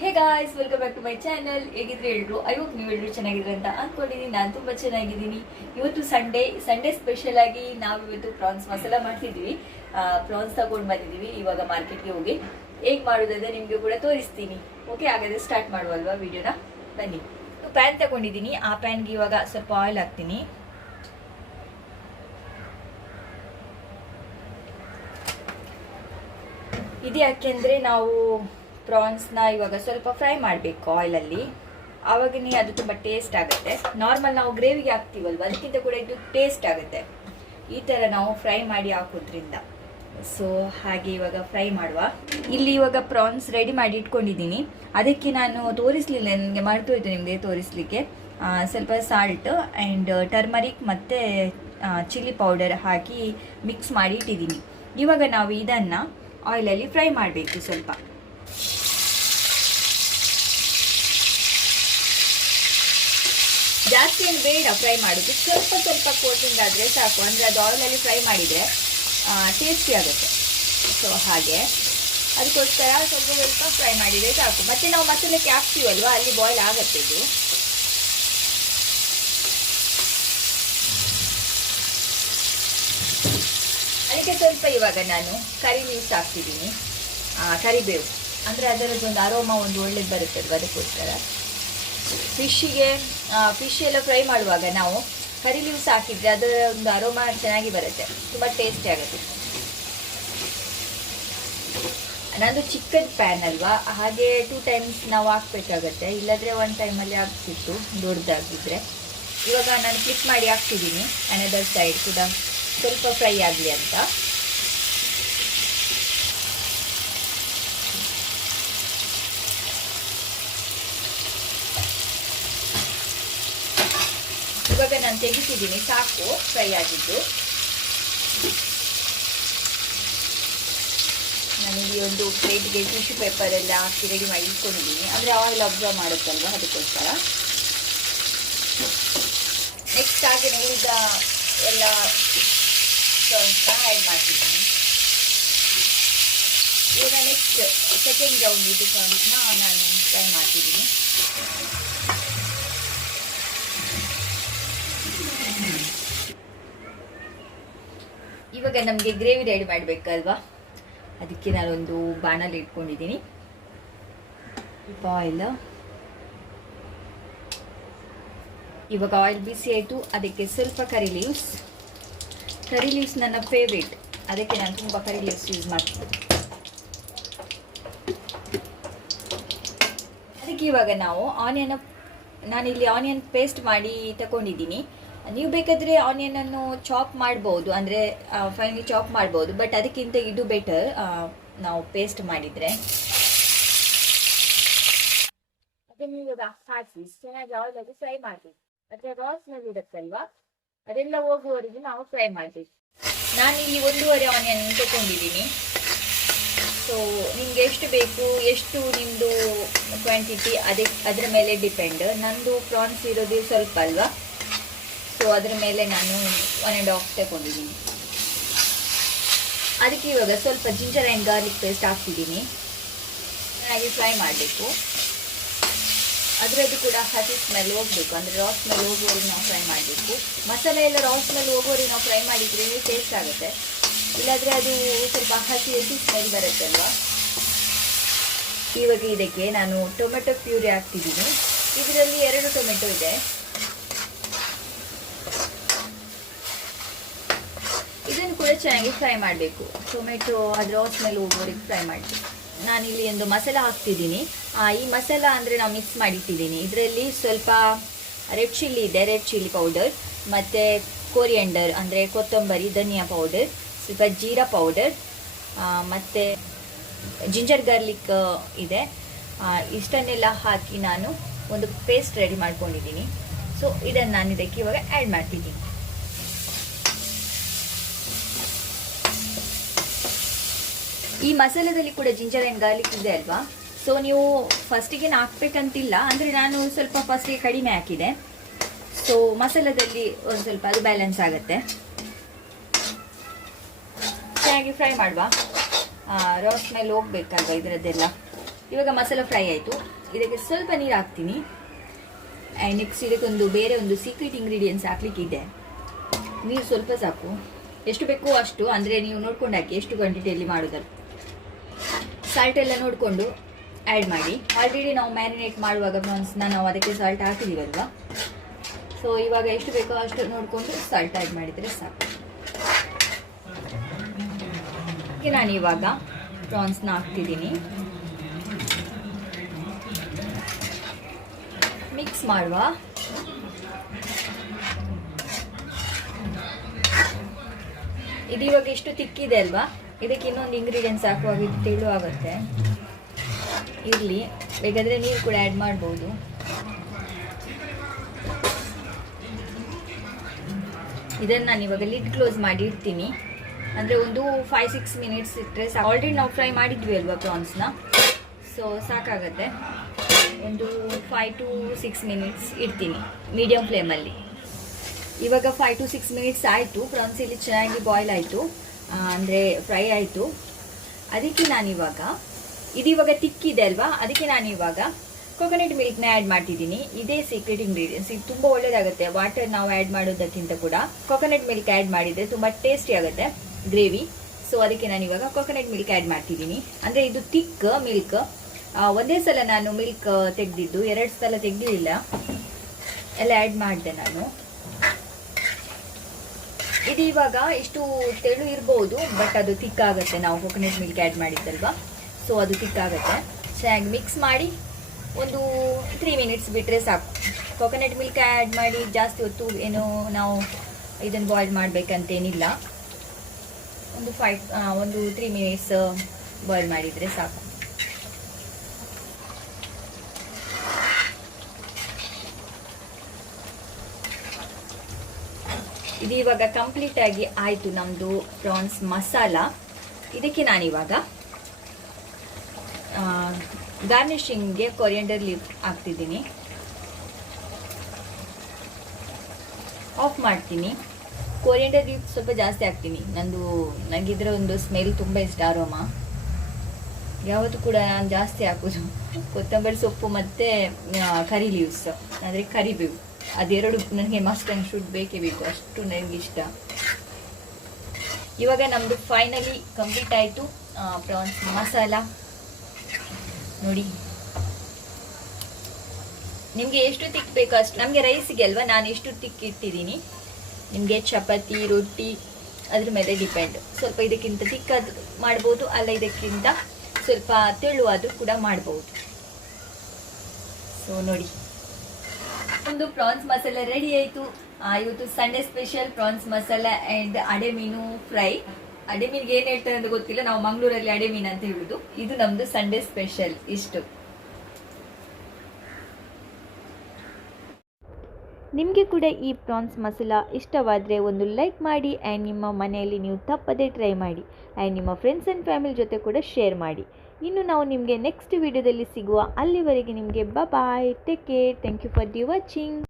Hey guys, welcome back to my channel. ಹೇಗಿದ್ರೆ ಎಲ್ರು I hope ನೀವೆಲ್ಲರೂ ಚೆನ್ನಾಗಿದ್ರೆ ಅಂತ ಅಂದ್ಕೊಂಡಿದ್ದೀನಿ. ನಾನು ತುಂಬ ಚೆನ್ನಾಗಿದ್ದೀನಿ. ಇವತ್ತು ಸಂಡೇ ಸ್ಪೆಷಲ್ ಆಗಿ ನಾವು ಇವತ್ತು ಪ್ರಾನ್ಸ್ ಮಸಾಲ ಮಾಡ್ತಿದ್ವಿ. ಪ್ರಾನ್ಸ್ ತಗೊಂಡು ಬಂದಿದ್ದೀವಿ ಇವಾಗ ಮಾರ್ಕೆಟ್ಗೆ ಹೋಗಿ. ಹೇಗೆ ಮಾಡೋದಂದ್ರೆ ನಿಮಗೆ ಕೂಡ ತೋರಿಸ್ತೀನಿ. ಓಕೆ, ಹಾಗಾದ್ರೆ ಸ್ಟಾರ್ಟ್ ಮಾಡುವಲ್ವಾ ವಿಡಿಯೋನ? ಬನ್ನಿ. ಪ್ಯಾನ್ ತಗೊಂಡಿದ್ದೀನಿ. ಆ ಪ್ಯಾನ್ಗೆ ಇವಾಗ ಸ್ವಲ್ಪ ಆಯಿಲ್ ಹಾಕ್ತೀನಿ. ಇದು ಯಾಕೆಂದರೆ ನಾವು ಪ್ರಾನ್ಸ್ನ ಇವಾಗ ಸ್ವಲ್ಪ ಫ್ರೈ ಮಾಡಬೇಕು ಆಯಿಲಲ್ಲಿ. ಆವಾಗನೇ ಅದು ತುಂಬ ಟೇಸ್ಟ್ ಆಗುತ್ತೆ. ನಾರ್ಮಲ್ ನಾವು ಗ್ರೇವಿಗೆ ಹಾಕ್ತೀವಲ್ವ, ಅದಕ್ಕಿಂತ ಕೂಡ ಇದು ಟೇಸ್ಟ್ ಆಗುತ್ತೆ ಈ ಥರ ನಾವು ಫ್ರೈ ಮಾಡಿ ಹಾಕೋದ್ರಿಂದ. ಸೊ ಹಾಗೆ ಇವಾಗ ಫ್ರೈ ಮಾಡುವ. ಇಲ್ಲಿ ಇವಾಗ ಪ್ರಾನ್ಸ್ ರೆಡಿ ಮಾಡಿ ಇಟ್ಕೊಂಡಿದ್ದೀನಿ. ಅದಕ್ಕೆ ನಾನು ತೋರಿಸಲಿಲ್ಲ, ನನಗೆ ಮರೆತು ಹೋಯ್ತು ನಿಮಗೆ ತೋರಿಸಲಿಕ್ಕೆ. ಸ್ವಲ್ಪ ಸಾಲ್ಟ್ ಆ್ಯಂಡ್ ಟರ್ಮರಿಕ್ ಮತ್ತು ಚಿಲ್ಲಿ ಪೌಡರ್ ಹಾಕಿ ಮಿಕ್ಸ್ ಮಾಡಿ ಇಟ್ಟಿದ್ದೀನಿ. ಇವಾಗ ನಾವು ಇದನ್ನು ಆಯಿಲಲ್ಲಿ ಫ್ರೈ ಮಾಡಬೇಕು. ಸ್ವಲ್ಪ ಜಾಸ್ತಿ ಏನು ಬೇಡ ಫ್ರೈ ಮಾಡೋದು, ಸ್ವಲ್ಪ ಸ್ವಲ್ಪ ಕೋಟಿಂಗ್ ಆದರೆ ಸಾಕು. ಅಂದರೆ ಅದು ಆಯಿಲಲ್ಲಿ ಫ್ರೈ ಮಾಡಿದರೆ ಟೇಸ್ಟಿ ಆಗುತ್ತೆ. ಸೊ ಹಾಗೆ ಅದಕ್ಕೋಸ್ಕರ ಸ್ವಲ್ಪ ಸ್ವಲ್ಪ ಫ್ರೈ ಮಾಡಿದರೆ ಸಾಕು. ಮತ್ತು ನಾವು ಮಸಾಲೆಗೆ ಹಾಕ್ತೀವಲ್ವ, ಅಲ್ಲಿ ಬಾಯ್ಲ್ ಆಗುತ್ತೆ ಇದು. ಅದಕ್ಕೆ ಸ್ವಲ್ಪ ಇವಾಗ ನಾನು ಕರಿ ಲೀವ್ಸ್ ಹಾಕ್ತಿದ್ದೀನಿ. ಕರಿಬೇವು ಅಂದರೆ ಅದರದ್ದೊಂದು ಅರೋಮಾ ಒಂದು ಒಳ್ಳೇದು ಬರುತ್ತೆ ಅದು, ಅದಕ್ಕೋಸ್ಕರ. ಫಿಶ್ ಎಲ್ಲ ಫ್ರೈ ಮಾಡುವಾಗ ನಾವು ಕರಿ ಲೀವ್ಸ್ ಹಾಕಿದರೆ ಅದರ ಒಂದು ಅರೋಮಾ ಚೆನ್ನಾಗಿ ಬರುತ್ತೆ, ತುಂಬ ಟೇಸ್ಟಿ ಆಗುತ್ತೆ. ನಂದು ಚಿಕ್ಕದ ಪ್ಯಾನ್ ಅಲ್ವಾ, ಹಾಗೆ 2 ಟೈಮ್ಸ್ ನಾವು ಹಾಕ್ಬೇಕಾಗತ್ತೆ. ಇಲ್ಲಾಂದರೆ 1 ಟೈಮಲ್ಲಿ ಆಗ್ತಿತ್ತು ದೊಡ್ಡದಾಗಿದ್ದರೆ. ಇವಾಗ ನಾನು ಕ್ಲಿಕ್ ಮಾಡಿ ಹಾಕ್ತಿದ್ದೀನಿ. ಅನದರ್ ಸೈಡ್ ಕೂಡ ಸ್ವಲ್ಪ ಫ್ರೈ ಆಗಲಿ ಅಂತ. ಇವಾಗ ನಾನು ತೆಗಿತಿದ್ದೀನಿ, ಸಾಕು ಫ್ರೈ ಆಗಿದ್ದು. ನಾನಿಲ್ಲಿ ಒಂದು ಪ್ಲೇಟ್ಗೆ ಟಿಶ್ಯೂ ಪೇಪರ್ ಎಲ್ಲ ಹಾಕಿ ರೆಡಿ ಮಾಡಿ ಇಟ್ಕೊಂಡಿದ್ದೀನಿ. ಅಂದರೆ ಆಯಿಲ್ ಅಬ್ಸರ್ವ್ ಮಾಡುತ್ತಲ್ವ, ಅದಕ್ಕೋಸ್ಕರ. ನೆಕ್ಸ್ಟ್ ಹಾಗೆ ಉಳಿದ ಎಲ್ಲ ಪ್ರಾನ್ಸ್ನ ಆ್ಯಡ್ ಮಾಡ್ತಿದ್ದೀನಿ. ಇವಾಗ ನೆಕ್ಸ್ಟ್ ಸೆಕೆಂಡ್ ರೌಂಡ್ ಇದು ಪ್ರಾನ್ಸ್ನ ನಾನು ಫ್ರೈ ಮಾಡ್ತಿದ್ದೀನಿ. ಇವಾಗ ನಮಗೆ ಗ್ರೇವಿ ರೆಡಿ ಮಾಡಬೇಕಲ್ವಾ, ಅದಕ್ಕೆ ನಾನೊಂದು ಬಾಣಲ್ಲಿ ಇಟ್ಕೊಂಡಿದ್ದೀನಿ. ಆಯಿಲ್ ಇವಾಗ ಆಯಿಲ್ ಬಿಸಿ ಆಯಿತು. ಅದಕ್ಕೆ ಸ್ವಲ್ಪ ಕರಿ ಲೀವ್ಸ್ ನನ್ನ ಫೇವ್ರೇಟ್, ಅದಕ್ಕೆ ನಾನು ತುಂಬ ಕರಿ ಲೀವ್ಸ್ ಯೂಸ್ ಮಾಡ್ತೀನಿ. ಅದಕ್ಕೆ ಇವಾಗ ನಾವು ನಾನಿಲ್ಲಿ ಆನಿಯನ್ ಪೇಸ್ಟ್ ಮಾಡಿ ತಗೊಂಡಿದ್ದೀನಿ. ನೀವು ಬೇಕಾದರೆ ಆನಿಯನನ್ನು ಚಾಪ್ ಮಾಡ್ಬೋದು, ಅಂದರೆ ಫೈನಲಿ ಚಾಪ್ ಮಾಡ್ಬೋದು. ಬಟ್ ಅದಕ್ಕಿಂತ ಇದು ಬೆಟರ್ ನಾವು ಪೇಸ್ಟ್ ಮಾಡಿದರೆ. ಅದನ್ನು ಇವಾಗ ಹಾಕಿ ಚೆನ್ನಾಗಿ ಆಯಿಲಲ್ಲಿ ಫ್ರೈ ಮಾಡಬೇಕು. ಮತ್ತು ರಾ ಸ್ಮೆಲ್ ಇರುತ್ತಲ್ವಾ, ಅದೆಲ್ಲ ಹೋಗುವವರೆಗೆ ನಾವು ಫ್ರೈ ಮಾಡಬೇಕು. ನಾನಿಲ್ಲಿ 1.5 ಆನಿಯನ್ ತಗೊಂಡಿದ್ದೀನಿ. ಸೊ ನಿಮಗೆ ಎಷ್ಟು ಬೇಕು, ಎಷ್ಟು ನಿಮ್ಮದು ಕ್ವಾಂಟಿಟಿ ಅದರ ಮೇಲೆ ಡಿಪೆಂಡ್. ನಂದು ಪ್ರಾನ್ಸ್ ಇರೋದು ಸ್ವಲ್ಪ ಅಲ್ವಾ, ಸೊ ಅದರ ಮೇಲೆ ನಾನು 1.5 ತಗೊಂಡಿದ್ದೀನಿ. ಅದಕ್ಕೆ ಇವಾಗ ಸ್ವಲ್ಪ ಜಿಂಜರ್ ಆ್ಯಂಡ್ ಗಾರ್ಲಿಕ್ ಪೇಸ್ಟ್ ಹಾಕ್ತಿದ್ದೀನಿ. ಚೆನ್ನಾಗಿ ಫ್ರೈ ಮಾಡಬೇಕು. ಅದರದ್ದು ಕೂಡ ಹಸಿ ಸ್ಮೆಲ್ ಹೋಗಬೇಕು, ಅಂದರೆ ರಾ ಸ್ಮೆಲ್ ಹೋಗುವವರೆಗೆ ನಾವು ಫ್ರೈ ಮಾಡಬೇಕು. ಮಸಾಲೆ ಎಲ್ಲ ರಾ ಸ್ಮೆಲ್ ಹೋಗುವವರೆಗೆ ನಾವು ಫ್ರೈ ಮಾಡಿದರೆ ಟೇಸ್ಟ್ ಆಗುತ್ತೆ. ಇಲ್ಲಾಂದರೆ ಅದು ಸ್ವಲ್ಪ ಹಸಿ ಸ್ಮೆಲ್ ಬರುತ್ತಲ್ವ. ಇವಾಗ ಇದಕ್ಕೆ ನಾನು ಟೊಮೆಟೊ ಪ್ಯೂರಿ ಹಾಕ್ತಿದ್ದೀನಿ. ಇದರಲ್ಲಿ 2 ಟೊಮೆಟೊ ಇದೆ. ಇದನ್ನು ಕೂಡ ಚೆನ್ನಾಗಿ ಫ್ರೈ ಮಾಡಬೇಕು. ಟೊಮೆಟೊ ಅದರ ಸ್ಮೆಲ್ ಹೋಗೋವರೆಗೆ ಫ್ರೈ ಮಾಡಬೇಕು. ನಾನಿಲ್ಲಿ ಒಂದು ಮಸಾಲ ಹಾಕ್ತಿದ್ದೀನಿ. ಈ ಮಸಾಲ ಅಂದರೆ ನಾವು ಮಿಕ್ಸ್ ಮಾಡಿಟ್ಟಿದ್ದೀನಿ. ಇದರಲ್ಲಿ ಸ್ವಲ್ಪ ರೆಡ್ ಚಿಲ್ಲಿ ಇದೆ, ರೆಡ್ ಚಿಲ್ಲಿ ಪೌಡರ್, ಮತ್ತು ಕೊರಿಯಂಡರ್ ಅಂದರೆ ಕೊತ್ತಂಬರಿ, ಧನಿಯಾ ಪೌಡರ್, ಸ್ವಲ್ಪ ಜೀರಾ ಪೌಡರ್, ಮತ್ತು ಜಿಂಜರ್ ಗಾರ್ಲಿಕ್ ಇದೆ. ಇಷ್ಟನ್ನೆಲ್ಲ ಹಾಕಿ ನಾನು ಒಂದು ಪೇಸ್ಟ್ ರೆಡಿ ಮಾಡ್ಕೊಂಡಿದ್ದೀನಿ. ಸೊ ಇದನ್ನು ನಾನು ಇದಕ್ಕೆ ಇವಾಗ ಆ್ಯಡ್ ಮಾಡ್ತಿದ್ದೀನಿ. ಈ ಮಸಾಲದಲ್ಲಿ ಕೂಡ ಜಿಂಜರ್ ಆ್ಯಂಡ್ ಗಾರ್ಲಿಕ್ ಇದೆ ಅಲ್ವಾ. ಸೊ ನೀವು ಫಸ್ಟಿಗೆ ಹಾಕ್ಬೇಕಂತಿಲ್ಲ, ಅಂದರೆ ನಾನು ಸ್ವಲ್ಪ ಫಸ್ಟಿಗೆ ಕಡಿಮೆ ಹಾಕಿದೆ. ಸೊ ಮಸಾಲದಲ್ಲಿ ಒಂದು ಸ್ವಲ್ಪ ಅದು ಬ್ಯಾಲೆನ್ಸ್ ಆಗುತ್ತೆ. ಚೆನ್ನಾಗಿ ಫ್ರೈ ಮಾಡುವ. ರಾ ಸ್ಮೆಲ್ ಹೋಗ್ಬೇಕಲ್ವ ಇದರದ್ದೆಲ್ಲ. ಇವಾಗ ಮಸಾಲ ಫ್ರೈ ಆಯಿತು. ಇದಕ್ಕೆ ಸ್ವಲ್ಪ ನೀರು ಹಾಕ್ತೀನಿ. ಆ್ಯಂಡ್ ನೆಕ್ಸ್ಟ್ ಇದಕ್ಕೊಂದು ಬೇರೆ ಒಂದು ಸೀಕ್ರೆಟ್ ಇಂಗ್ರೀಡಿಯೆಂಟ್ಸ್ ಹಾಕ್ಲಿಕ್ಕಿದೆ. ನೀರು ಸ್ವಲ್ಪ ಸಾಕು, ಎಷ್ಟು ಬೇಕೋ ಅಷ್ಟು, ಅಂದರೆ ನೀವು ನೋಡ್ಕೊಂಡು ಹಾಕಿ ಎಷ್ಟು ಕ್ವಾಂಟಿಟಿಯಲ್ಲಿ ಮಾಡೋದಲ್ಲ. ಸಾಲ್ಟ್ ಎಲ್ಲ ನೋಡಿಕೊಂಡು ಆ್ಯಡ್ ಮಾಡಿ. ಆಲ್ರೆಡಿ ನಾವು ಮ್ಯಾರಿನೇಟ್ ಮಾಡುವಾಗ ಪ್ರಾನ್ಸ್ನ ನಾವು ಅದಕ್ಕೆ ಸಾಲ್ಟ್ ಹಾಕಿದ್ದೀವಲ್ವ. ಸೊ ಇವಾಗ ಎಷ್ಟು ಬೇಕೋ ಅಷ್ಟು ನೋಡಿಕೊಂಡು ಸಾಲ್ಟ್ ಆ್ಯಡ್ ಮಾಡಿದರೆ ಸಾಕು. ನಾನು ಇವಾಗ ಪ್ರಾನ್ಸ್ನ ಹಾಕ್ತಿದ್ದೀನಿ. ಮಿಕ್ಸ್ ಮಾಡುವ. ಇದು ಇವಾಗ ಎಷ್ಟು ತಿಕ್ಕಿದೆ ಅಲ್ವಾ, ಇದಕ್ಕೆ ಇನ್ನೊಂದು ಇಂಗ್ರೀಡಿಯೆಂಟ್ಸ್ ಹಾಕುವಾಗ ಇದು ತೆಳುವಾಗುತ್ತೆ. ಇರಲಿ, ಬೇಕಾದರೆ ನೀರು ಕೂಡ ಆ್ಯಡ್ ಮಾಡ್ಬೋದು. ಇದನ್ನು ನಾನು ಇವಾಗ ಲಿಡ್ ಕ್ಲೋಸ್ ಮಾಡಿ ಇಡ್ತೀನಿ. ಅಂದರೆ ಒಂದು 5-6 ಮಿನಿಟ್ಸ್ ಇಟ್ಟರೆ ಸಾಕು. ಆಲ್ರೆಡಿ ನಾವು ಫ್ರೈ ಮಾಡಿದ್ವಿ ಅಲ್ವಾ ಪ್ರಾನ್ಸ್ನ, ಸೊ ಸಾಕಾಗತ್ತೆ. ಒಂದು 5 to 6 ಮಿನಿಟ್ಸ್ ಇಡ್ತೀನಿ ಮೀಡಿಯಮ್ ಫ್ಲೇಮಲ್ಲಿ. ಇವಾಗ 5 to 6 ಮಿನಿಟ್ಸ್ ಆಯಿತು. ಪ್ರಾನ್ಸ್ ಇಲ್ಲಿ ಚೆನ್ನಾಗಿ ಬಾಯ್ಲ್ ಆಯಿತು, ಅಂದರೆ ಫ್ರೈ ಆಯಿತು. ಅದಕ್ಕೆ ನಾನಿವಾಗ ಇದಿವಾಗ ತಿಕ್ಕಿದೆ ಅಲ್ವಾ, ಅದಕ್ಕೆ ನಾನಿವಾಗ ಕೊಕೊನಟ್ ಮಿಲ್ಕ್ನ ಆ್ಯಡ್ ಮಾಡ್ತಿದ್ದೀನಿ. ಇದೇ ಸೀಕ್ರೆಟ್ ಇಂಗ್ರೀಡಿಯೆಂಟ್ಸ್. ಇದು ತುಂಬ ಒಳ್ಳೆಯದಾಗುತ್ತೆ. ವಾಟರ್ ನಾವು ಆ್ಯಡ್ ಮಾಡೋದಕ್ಕಿಂತ ಕೂಡ ಕೊಕೊನಟ್ ಮಿಲ್ಕ್ ಆ್ಯಡ್ ಮಾಡಿದರೆ ತುಂಬ ಟೇಸ್ಟಿ ಆಗುತ್ತೆ ಗ್ರೇವಿ. ಸೊ ಅದಕ್ಕೆ ನಾನಿವಾಗ ಕೊಕೊನಟ್ ಮಿಲ್ಕ್ ಆ್ಯಡ್ ಮಾಡ್ತಿದ್ದೀನಿ. ಅಂದರೆ ಇದು ತಿಕ್ ಮಿಲ್ಕ್. ಒಂದೇ ಸಲ ನಾನು ಮಿಲ್ಕ್ ತೆಗೆದಿದ್ದು, 2 ಸಲ ತೆಗೆದಿಲ್ಲ, ಎಲ್ಲ ಆ್ಯಡ್ ಮಾಡಿದೆ ನಾನು. ಇದು ಇವಾಗ ಇಷ್ಟು ತೆಳು ಇರ್ಬೋದು, ಬಟ್ ಅದು ತಿಕ್ಕಾಗುತ್ತೆ. ನಾವು ಕೊಕೊನಟ್ ಮಿಲ್ಕ್ ಆ್ಯಡ್ ಮಾಡಿದ್ದಲ್ವಾ, ಸೊ ಅದು ತಿಕ್ಕಾಗುತ್ತೆ. ಚೆನ್ನಾಗಿ ಮಿಕ್ಸ್ ಮಾಡಿ ಒಂದು 3 ಮಿನಿಟ್ಸ್ ಬಿಟ್ಟರೆ ಸಾಕು. ಕೊಕೊನಟ್ ಮಿಲ್ಕ್ ಆ್ಯಡ್ ಮಾಡಿ ಜಾಸ್ತಿ ಹೊತ್ತು ಏನು ನಾವು ಇದನ್ನು ಬಾಯ್ಲ್ ಮಾಡಬೇಕಂತೇನಿಲ್ಲ. ಒಂದು 3 ಮಿನಿಟ್ಸ್ ಬಾಯ್ಲ್ ಮಾಡಿದರೆ ಸಾಕು. ಇದು ಇವಾಗ ಕಂಪ್ಲೀಟ್ ಆಗಿ ಆಯಿತು ನಮ್ಮದು ಪ್ರಾನ್ಸ್ ಮಸಾಲ. ಇದಕ್ಕೆ ನಾನಿವಾಗ ಗಾರ್ನಿಷಿಂಗ್ಗೆ ಕೊರಿಯಂಡರ್ ಲೀಫ್ ಹಾಕ್ತಿದ್ದೀನಿ. ಆಫ್ ಮಾಡ್ತೀನಿ. ಕೊರಿಯಂಡರ್ ಲೀಫ್ ಸ್ವಲ್ಪ ಜಾಸ್ತಿ ಹಾಕ್ತೀನಿ. ನನಗಿದ್ರೆ ಒಂದು ಸ್ಮೆಲ್ ತುಂಬ ಇಷ್ಟ, ಅರೋಮಾ. ಯಾವತ್ತೂ ಕೂಡ ನಾನು ಜಾಸ್ತಿ ಹಾಕೋದು ಕೊತ್ತಂಬರಿ ಸೊಪ್ಪು ಮತ್ತು ಕರಿ ಲೀವ್ಸ್, ಅಂದರೆ ಕರಿಬೇವು. ಅದೆರಡು ನನಗೆ ಮಸ್ಟ್ ಆ್ಯಂಡ್ ಶುಡ್ ಬೇಕೇ ಬೇಕು, ಅಷ್ಟು ನನಗಿಷ್ಟ. ಇವಾಗ ನಮ್ಮದು ಫೈನಲಿ ಕಂಪ್ಲೀಟ್ ಆಯಿತು ಪ್ರಾನ್ಸ್ ಮಸಾಲ. ನೋಡಿ, ನಿಮಗೆ ಎಷ್ಟು ತಿಕ್ಕಬೇಕು ಅಷ್ಟು. ನಮಗೆ ರೈಸಿಗೆ ಅಲ್ವಾ ನಾನು ಎಷ್ಟು ತಿಕ್ಕಿಟ್ಟಿದ್ದೀನಿ. ನಿಮಗೆ ಚಪಾತಿ ರೊಟ್ಟಿ ಅದ್ರ ಮೇಲೆ ಡಿಪೆಂಡ್. ಸ್ವಲ್ಪ ಇದಕ್ಕಿಂತ ತಿಕ್ಕಾದ ಮಾಡ್ಬೋದು, ಅಲ್ಲ ಇದಕ್ಕಿಂತ ಸ್ವಲ್ಪ ತೆಳುವಾದರೂ ಕೂಡ ಮಾಡ್ಬೋದು. ಸೊ ನೋಡಿ, ಒಂದು ಪ್ರಾನ್ಸ್ ಮಸಾಲ ರೆಡಿ ಆಯಿತು. ಇವತ್ತು Sunday special prawns masala and ಅಡೆಮೀನು ಫ್ರೈ. ಅಡೆಮೀನಿಗೆ ಏನು ಹೇಳ್ತಾರೆ ಅಂತ ಗೊತ್ತಿಲ್ಲ, ನಾವು ಮಂಗಳೂರಲ್ಲಿ ಅಡೆಮೀನು ಅಂತ ಹೇಳುದು. ಇದು ನಮ್ಮದು ಸಂಡೇ ಸ್ಪೆಷಲ್. ಇಷ್ಟು. ನಿಮಗೆ ಕೂಡ ಈ ಪ್ರಾನ್ಸ್ ಮಸಾಲ ಇಷ್ಟವಾದರೆ ಒಂದು ಲೈಕ್ ಮಾಡಿ ಆ್ಯಂಡ್ ನಿಮ್ಮ ಮನೆಯಲ್ಲಿ ನೀವು ತಪ್ಪದೇ ಟ್ರೈ ಮಾಡಿ ಆ್ಯಂಡ್ ನಿಮ್ಮ ಫ್ರೆಂಡ್ಸ್ ಆ್ಯಂಡ್ ಫ್ಯಾಮಿಲಿ ಜೊತೆ ಕೂಡ ಶೇರ್ ಮಾಡಿ. ಇನ್ನು ನಾವು ನಿಮಗೆ ನೆಕ್ಸ್ಟ್ ವಿಡಿಯೋದಲ್ಲಿ ಸಿಗುವ. ಅಲ್ಲಿವರೆಗೆ ನಿಮಗೆ bye, take care, thank you for the watching.